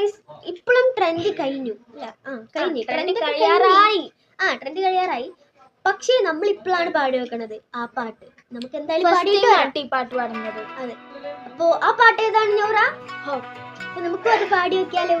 Guys ഇപ്പോഴും trend കഴിഞ്ഞു trend കഴിയാറായി പക്ഷേ നമ്മൾ ഇപ്പോഴാണ് പാടി വെക്കണത് ആ പാട്ട്. നമുക്ക് എന്തായാലും പാട്ട് പാടുന്നത്. അതെ, അപ്പോ ആ പാട്ട് ഏതാണ് ഞോറ? നമുക്ക് അത് പാടി വെക്കാലോ.